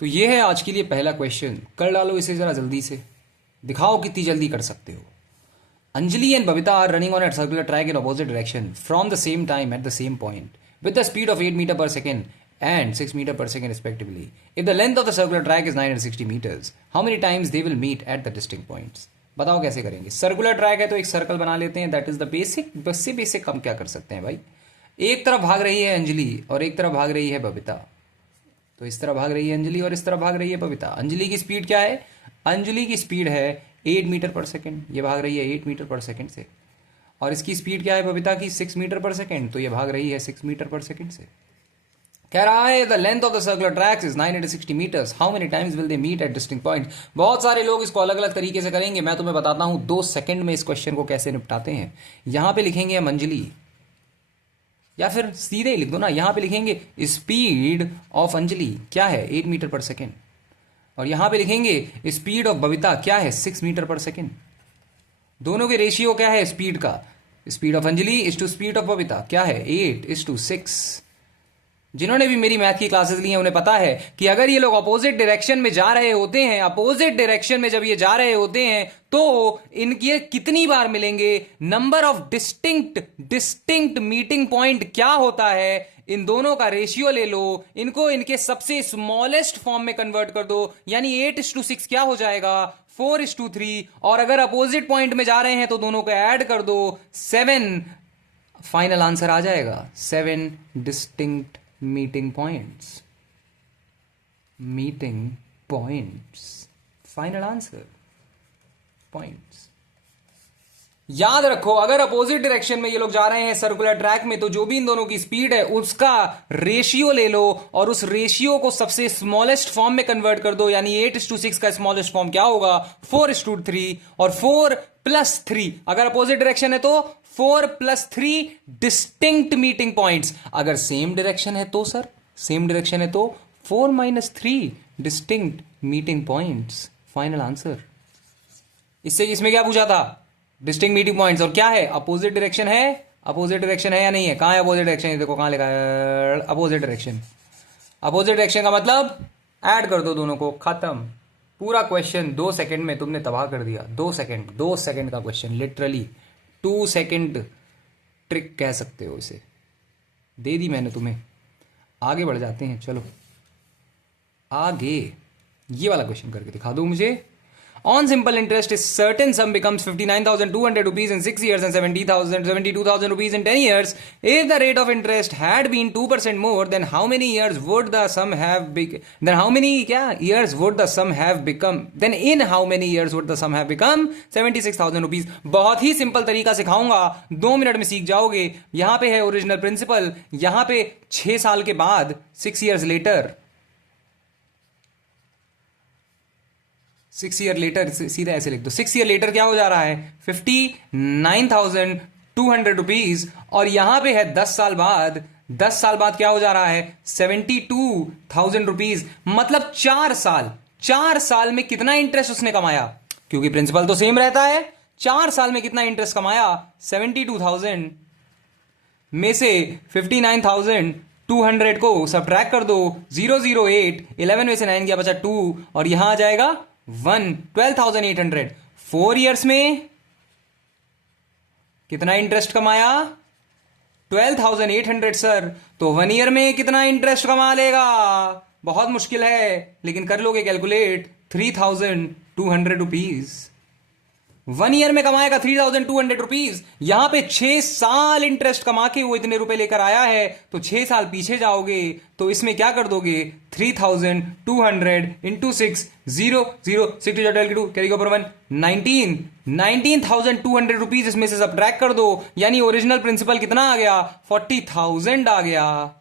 तो ये है आज के लिए पहला क्वेश्चन। कर डालो इसे जरा जल्दी से, दिखाओ कितनी जल्दी कर सकते हो। Anjali and Babita are running on at circular track in opposite direction from the same time at the same point with the speed of 8 meter per second and 6 meter per second respectively. If the length of the circular track is 960 meters, how many times they will meet at the distinct points? बताओ कैसे करेंगे। Circular track है तो एक circle बना लेते हैं, that is the basic. बस से बेसिक हम क्या कर सकते हैं भाई, एक तरफ भाग रही है अंजलि और एक तरफ भाग रही है बबीता, तो इस तरफ भाग रही है अंजलि और इस तरफ भाग रही है बबीता। अंजलि की स्पीड क्या है, अंजलि की स्पीड है 8 मीटर पर सेकेंड, ये भाग रही है 8 मीटर पर सेकेंड से। और इसकी स्पीड क्या है बबीता की, 6 मीटर पर सेकेंड, तो ये भाग रही है 6 मीटर पर सेकेंड से। कह रहा है the length of the circular tracks is 960 meters, how many times will they meet at distinct point. बहुत सारे लोग इसको अलग अलग तरीके से करेंगे, मैं तुम्हें बताता हूं 2 सेकंड में इस क्वेश्चन को कैसे निपटाते हैं। यहां पे लिखेंगे हम अंजलि, या फिर सीधे ही लिख दो ना, यहां पे लिखेंगे स्पीड ऑफ अंजलि क्या है 8 मीटर पर सेकेंड, और यहां पे लिखेंगे स्पीड ऑफ बबीता क्या है 6 मीटर पर सेकेंड। दोनों के रेशियो क्या है स्पीड का, speed of Anjali is to speed of Babita क्या है 8:6। जिन्होंने भी मेरी मैथ की क्लासेस ली हैं उन्हें पता है कि अगर ये लोग अपोजिट डायरेक्शन में जा रहे होते हैं, अपोजिट डायरेक्शन में जब ये जा रहे होते हैं तो इनके कितनी बार मिलेंगे, number of distinct meeting point क्या होता है, इन दोनों का रेशियो ले लो, इनको इनके सबसे स्मॉलेस्ट फॉर्म में कन्वर्ट कर दो, यानी 8:6 क्या हो जाएगा 4:3। और अगर अपोजिट पॉइंट में जा रहे हैं तो दोनों को ऐड कर दो 7, फाइनल आंसर आ जाएगा 7 distinct meeting points, final answer points. याद रखो अगर अपोजिट डायरेक्शन में ये लोग जा रहे हैं सर्कुलर ट्रैक में, तो जो भी इन दोनों की स्पीड है उसका रेशियो ले लो और उस रेशियो को सबसे स्मॉलेस्ट फॉर्म में कन्वर्ट कर दो, यानी 8:6 का स्मॉलेस्ट फॉर्म क्या होगा 4:3, और 4+3 अगर अपोजिट डायरेक्शन है तो 4+3 डिस्टिंक्ट मीटिंग पॉइंट्स। अगर सेम डायरेक्शन है तो सर, सेम डायरेक्शन है तो 4-3 distinct meeting points, final answer. इससे इसमें क्या पूछा था, डिस्टिंक्ट मीटिंग पॉइंट्स, और क्या है अपोजिट डायरेक्शन है, अपोजिट डायरेक्शन है या नहीं है, कहां है अपोजिट डायरेक्शन, देखो कहां लिखा है अपोजिट डायरेक्शन। अपोजिट डायरेक्शन का मतलब ऐड कर दो दोनों को, खत्म। पूरा क्वेश्चन 2 सेकंड में तुमने तबाह कर दिया। 2 सेकंड का क्वेश्चन, लिटरली 2 सेकंड ट्रिक कह सकते हो इसे, दे दी मैंने तुम्हें। आगे बढ़ जाते हैं, चलो आगे ये वाला क्वेश्चन करके दिखा दो मुझे। On simple interest, a certain sum becomes 59,200 rupees in 6 years and 72,000 rupees in 10 years. If the rate of interest had been 2% more, then how many years would the sum have then how many years would the sum have become? Then in how many years would the sum have become 76,000 rupees? बहुत ही simple तरीका सिखाऊंगा, 2 minute में सीख जाओगे। यहां पे है original principal, यहां पे 6 साल के बाद 6 years later, 6 ईयर लेटर, सीधा ऐसे लिख दो। 6 ईयर लेटर क्या हो जा रहा है 59,200 रुपीज, और यहां पे है 10 साल बाद, 10 साल बाद क्या हो जा रहा है 72,000 रुपीज, मतलब 4 साल में कितना इंटरेस्ट उसने कमाया, क्योंकि प्रिंसिपल तो सेम रहता है। 4 साल में कितना इंटरेस्ट कमाया 72,000 में से 59,200 को सब्ट्रैक्ट कर दो, 008, 11 में से 9 गया बचा 2, और यहां आ जाएगा 1, 12,800। 4 ईयर्स में कितना इंटरेस्ट कमाया 12,800 सर, तो 1 ईयर में कितना इंटरेस्ट कमा लेगा, बहुत मुश्किल है लेकिन कर लोगे कैलकुलेट, 3,200 रुपीज 1 ईयर में कमाएगा 3,200 रुपीज। यहां पे 6 साल इंटरेस्ट कमा के वो इतने रुपए लेकर आया है, तो 6 साल पीछे जाओगे तो इसमें क्या कर दोगे 3,200 इंटू 6, 0, 0, 6 22 कैरी ओवर 1, 19,200 रुपीज इसमें से सब्ट्रैक्ट कर दो, यानी ओरिजिनल प्रिंसिपल कितना आ गया 40,000 आ गया।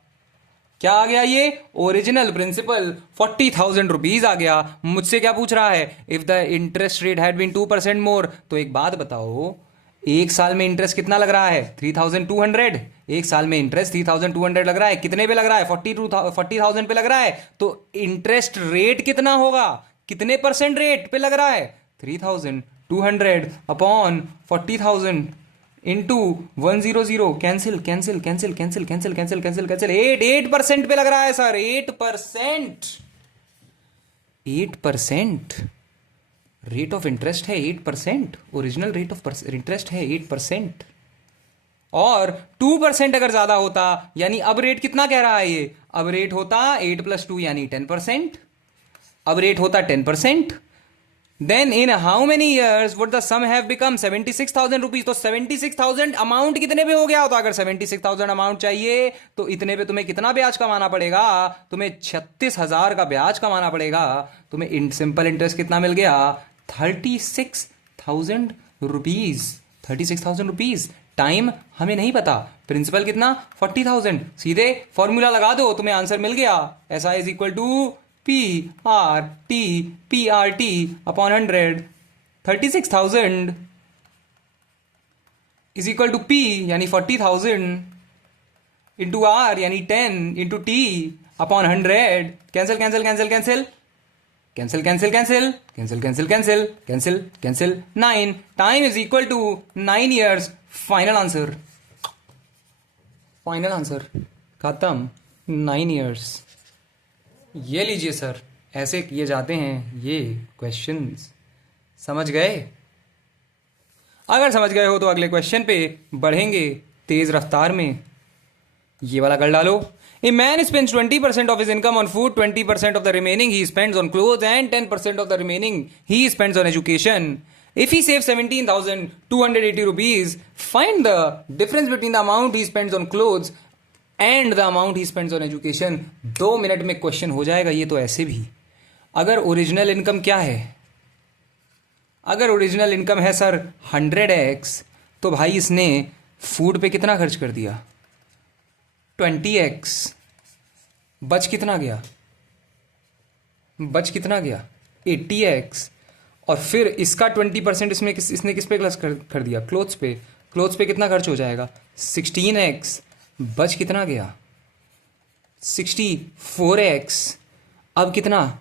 क्या आ गया ये ओरिजिनल प्रिंसिपल 40,000 रुपीज आ गया। मुझसे क्या पूछ रहा है, if the interest rate had been 2% more. तो एक बात बताओ, एक साल में इंटरेस्ट कितना लग रहा है 3,200, एक साल में इंटरेस्ट 3,200 लग रहा है, कितने पे लग रहा है 40,000 पे लग रहा है, तो इंटरेस्ट रेट कितना होगा, कितने परसेंट रेट पे लग रहा है 3,200 अपॉन 40,000 इंटू 100, कैंसिल 8% पे लग रहा है सर, 8%। 8%। रेट ऑफ इंटरेस्ट है 8%, ओरिजिनल रेट ऑफ इंटरेस्ट है 8%। और 2% अगर ज्यादा होता, यानी अब रेट कितना कह रहा है ये, अब रेट होता 8+2 यानी 10%। अब रेट होता 10%, then in how many years would the sum have become 76,000 rupees. तो 76,000 अमाउंट कितने पे हो गया होता? अगर 76,000 अमाउंट चाहिए तो इतने पे तुम्हें कितना ब्याज कमाना पड़ेगा? तुम्हें 36,000 का ब्याज कमाना पड़ेगा। तुम्हें सिंपल इंटरेस्ट कितना मिल गया? 36,000 रुपीज। 36,000 रुपीज टाइम हमें नहीं पता, प्रिंसिपल कितना? 40,000। सीधे फॉर्मूला लगा दो, तुम्हें आंसर मिल गया। SI is equal to PRT upon 100। 36,000 is equal to P यानी 40,000 इंटू R यानी 10 into T upon 100। Cancel cancel cancel cancel cancel cancel cancel cancel cancel cancel cancel cancel 9। Time is equal to 9 years. Final answer, final answer खत्म, 9 years. ये लीजिए sir, ऐसे किए जाते हैं ये क्वेश्चंस। समझ गए? अगर समझ गए हो तो अगले क्वेश्चन पे बढ़ेंगे तेज रफ्तार में। ये वाला कर डालो। A man spends 20% of his income on food, 20% of the remaining he spends on clothes, and 10% of the remaining he spends on education. If he saves 17,280 rupees, find the difference between the amount he spends on clothes and the amount he spends on education. 2 minute में question हो जाएगा ये तो ऐसे भी। अगर original income क्या है? अगर ओरिजिनल इनकम है सर 100x, तो भाई इसने फूड पे कितना खर्च कर दिया? 20x। बच कितना गया? बच कितना गया? 80x। और फिर इसका 20% इसने किस पे खर्च कर दिया? क्लोथ्स पे। क्लोथ्स पे कितना खर्च हो जाएगा? 16x। बच कितना गया? 64x। अब कितना?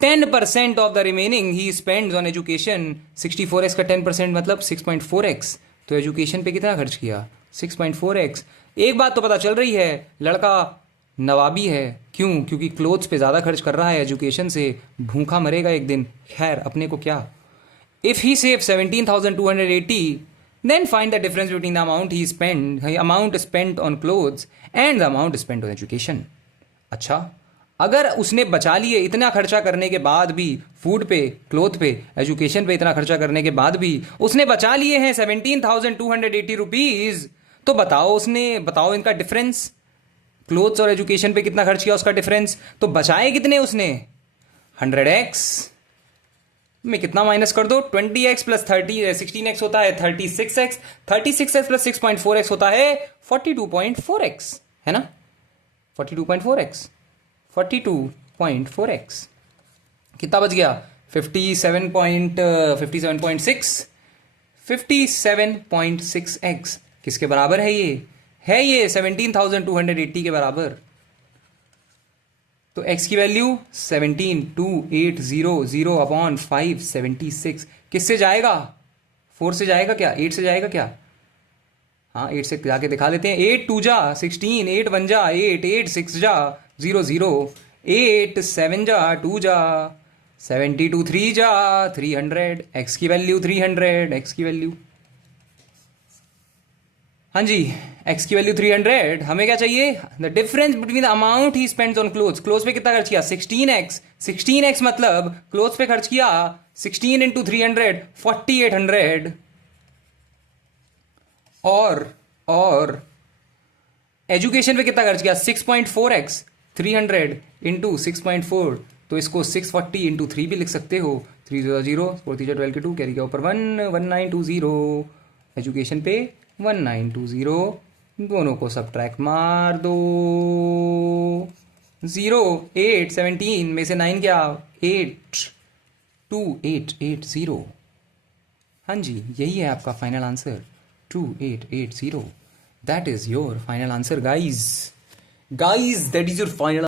10% of the remaining he spends on education. 64x का 10% मतलब 6.4x। तो एजुकेशन पे कितना खर्च किया? 6.4x। एक बात तो पता चल रही है, लड़का नवाबी है। क्यों? क्योंकि क्लोथ्स पे ज़्यादा खर्च कर रहा है, एजुकेशन से भूखा मरेगा एक दिन। खैर अपने को क्या। If he save 17,280 then find the difference between the amount spend on clothes and the amount spend on education. अच्छा, अगर उसने बचा लिए इतना खर्चा करने के बाद भी, फूड पे, क्लोथ पे, एजुकेशन पे इतना खर्चा करने के बाद भी उसने बचा लिए हैं 17,280 रुपीज़, तो बताओ इनका डिफरेंस। क्लोथ्स और एजुकेशन पे कितना खर्च किया, उसका डिफरेंस। तो बचाए कितने उसने? 100x में कितना माइनस कर दो? 20x प्लस 16x होता है 36x। 36x प्लस 6.4x होता है 42.4x, है ना? 42.4x। 42.4x कितना बच गया? 57.6x। किसके बराबर है ये? है ये 17,280 के बराबर। तो x की वैल्यू 17,280 अपॉन 576 किससे जाएगा? 4 से जाएगा क्या? 8 से जाएगा क्या? हाँ 8 से जाके दिखा लेते हैं। 8 2 जा 16, 8 1 जा 8, 8 6 जा 0 0, 8 7 जा 2 जा 72, 3 जा 300। x की वैल्यू 300। x की वैल्यू, हाँ जी, x की वैल्यू 300। हमें क्या चाहिए? The difference between the amount he spends on clothes. Clothes पे कितना खर्च किया? 16x। 16x मतलब क्लोथ्स पे खर्च किया 16 इंटू 300, 4800। और एजुकेशन पे कितना खर्च किया? 6.4x। 300 इंटू 6.4, तो इसको 640 इंटू 3 भी लिख सकते हो। 3 0 0, 4 3 12 के 2, कैरी के ऊपर 1, 1920। एजुकेशन पे 1920, दोनों को सब्ट्रैक्ट मार दो। 0 8 17 में से 9 क्या? 8 2 8 8 0। हाँ जी, यही है आपका final answer 2880। That is your final answer guys. That is your final